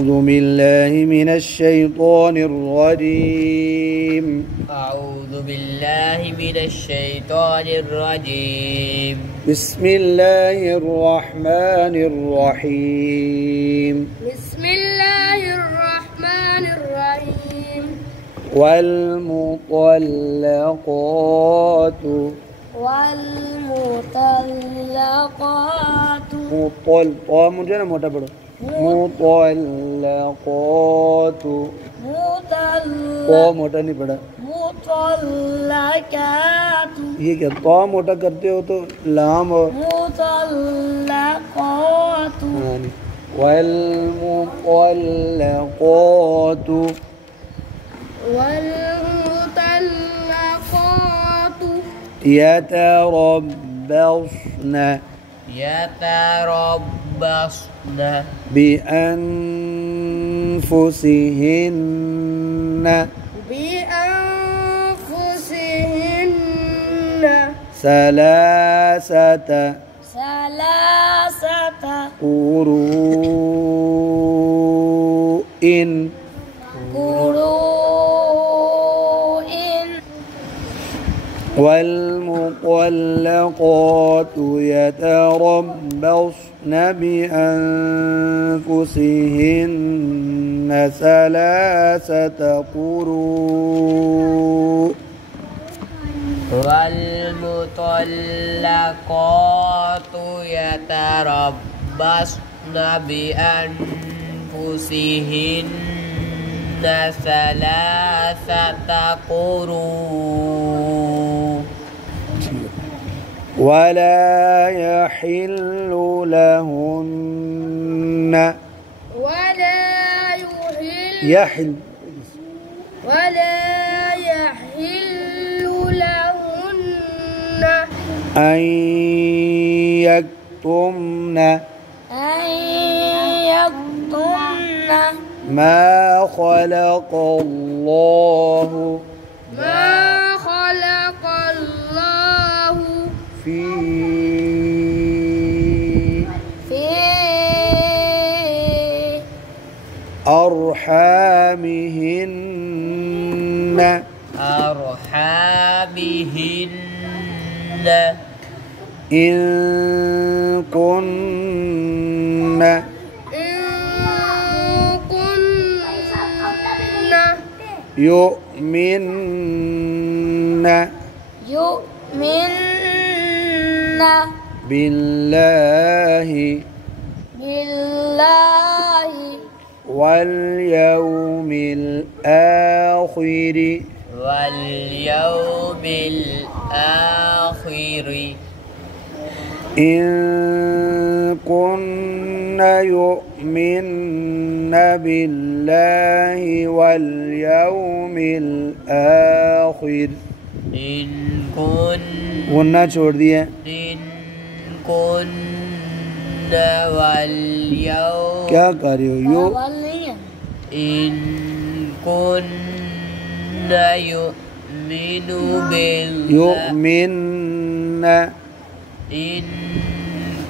أعوذ بالله من الشيطان الرجيم. أعوذ بالله من الشيطان الرجيم. بسم الله الرحمن الرحيم. بسم الله الرحمن الرحيم. والمطلقات मुझे ना मोटा पढ़ो। मुतल्लक़ात मोटा नहीं पढ़ा। ये क्या तो मोटा करते हो तो लाम और वल्मुतल्लक़ात यतरब्बस्न بأنفسهن ثلاثة قروء والمطلقات يتربصن بأنفسهن ثلاثة قروء والمطلقات يتربصن بأنفسهن ثلاثة قروء ولا يحل لهن أن يكتمن ما خلق الله في أرحامهن إن كن يؤمن بالله واليوم الآخر إن كن يؤمن بالله واليوم الآخر गुन्ना छोड़ दिया क्या कर रहे हो यो इन कुन्न युमिनु बिल्लाह युमिन्ना इन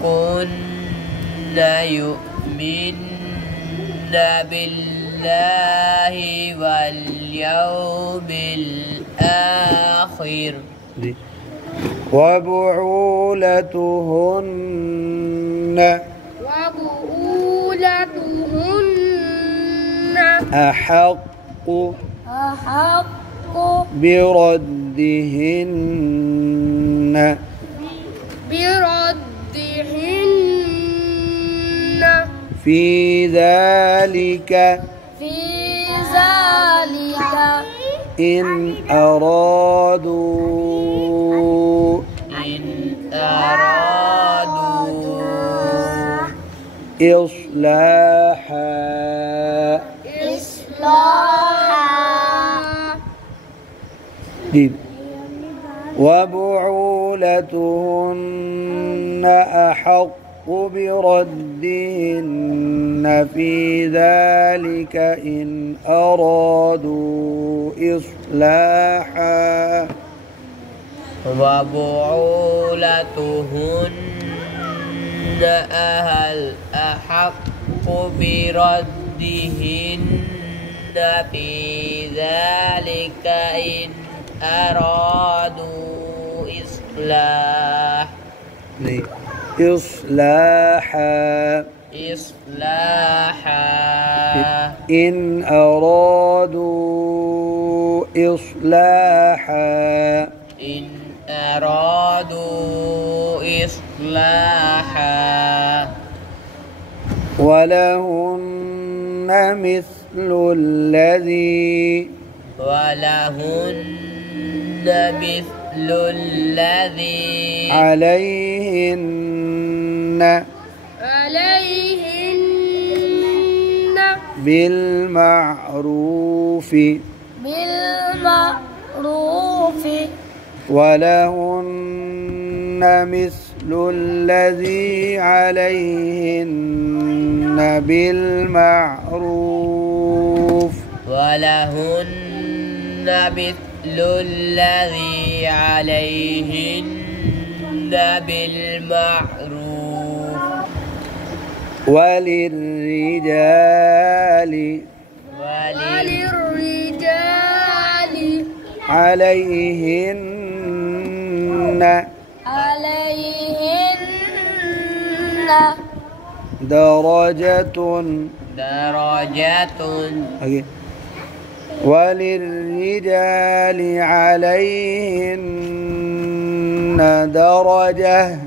कुन्न युमिन्ना बिल्लाहि वल यौमिल आखिर وبعولتهن أحق بردهن في ذلك إن أرادوا إصلاحا وبعولتهن أحق بردهن في ذلك إن أرادوا إصلاحا وبعولتهن أحق بردهن يردهن في ذلك إن أرادوا إصلاح नहीं إصلاحا إن أرادوا إصلاحا إن أرادوا إصلاحا ولهن مثل الذي عليهن بالمعروف ولهن مثل الذي عليهن بالمعروف ولهن مثل الذي عليهن بالمعروف وللرجال عليهن درجة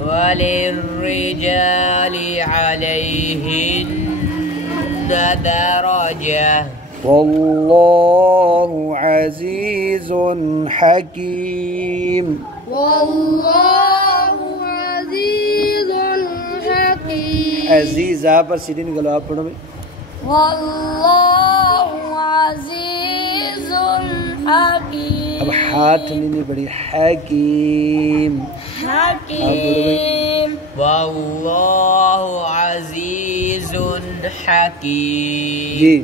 وللرجال عليهن درجة والله عزيز حكيم عزيز आप पर सीढ़ी निकलो आप पढ़ो भाई अब हाथ नहीं बड़ी हकीम आप बोलो भाई वल्लाहु अज़ीज़ुन हकीम जी